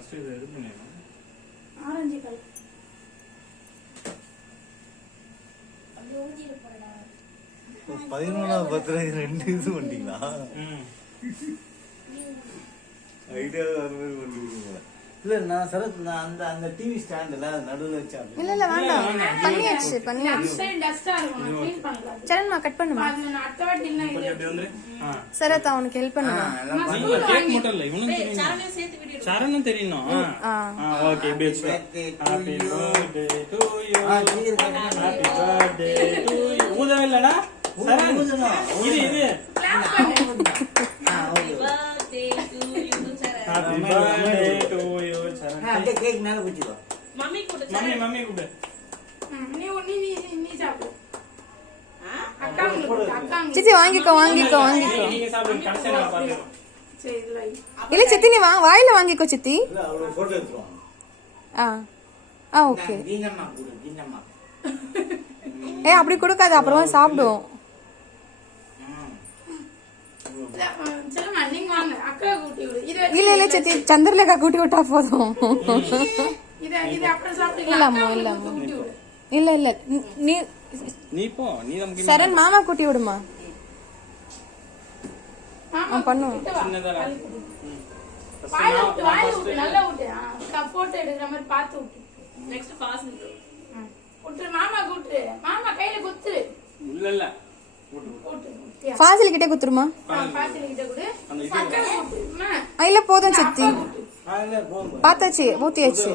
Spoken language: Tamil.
ஃபர்ஸ்ட் இது எது பண்ணிடணும் ஆரஞ்சு கலர் அது ஊஞ்சில போறடா 11ஆம் பர்த்டே 2 இது பண்ணிட்டீங்களா ஐடியா அது மாதிரி பண்ணிருக்கீங்களா இல்ல நான் சரத் நான் அந்த அந்த டிவி ஸ்டாண்ட்ல நடுவுல வச்சா இல்ல இல்ல வேண்டாம் பண்ணியாச்சு டஸ்டா இருக்கும் நான் க்ளீன் பண்ணலாம் சரண்மா கட் பண்ணுமா அது நான் அடுத்த வாட்டி என்ன கொஞ்சம் அப்படி வந்து சரத் அவனுக்கு ஹெல்ப் பண்ணுமா கேக் மட்டும் இல்ல இவனும் தெரியும் சரணும் சேர்த்து வீடியோ சரணும் தெரியணும் ஓகே இப்படி வெச்சு happy birthday to you happy birthday to you ஊதவே இல்லடா சரண் இது கிளாப் பண்ணு happy birthday to you Charan அந்த கேக் மேல வச்சுக்கோ மம்மி கூப்பிடு நீ சாப்பிடு அக்கா சித்தி வாங்கிக்கோ நீங்க சாப்பிடுங்க கடைசியா நான் பாத்துறேன் சரி இல்லை இல்ல சித்தி நீ வாயில வாங்கிக்கோ சித்தி இல்ல அவளோ போட்டோ எடுத்துறோம் ஓகே தீனம்மா குடு தீனம்மா அப்படி கொடுக்காத அப்புறமா சாப்பிடுவோம் செல்லம்மா நீங்க வாங்க அக்கா கூட்டி விடு இல்ல சித்தி சந்திரலேகா கூட்டி விட்டா போதும் இது அப்புறம் சாப்பிட்டுக்கலாம் இல்ல நீ போ நீ நமக்கு சரண் மாமா கூட்டி விடுமா பண்ணுவோம் சின்னதா வாயில விட்டு நல்லா விட்டு போட்டோ எடுக்கிற மாதிரி பார்த்து விட்டு நெக்ஸ்ட் பாஸ் விட்டு மாமா கூட்டு மாமா கையில குத்து இல்ல ஃபாசில் கிட்டே குத்துருமா பாசில கிட்ட கூட அக்கா கூட்டு இல்ல போதும் சித்தி இல்ல போங்க பார்த்தாச்சு ஊத்தியாச்சு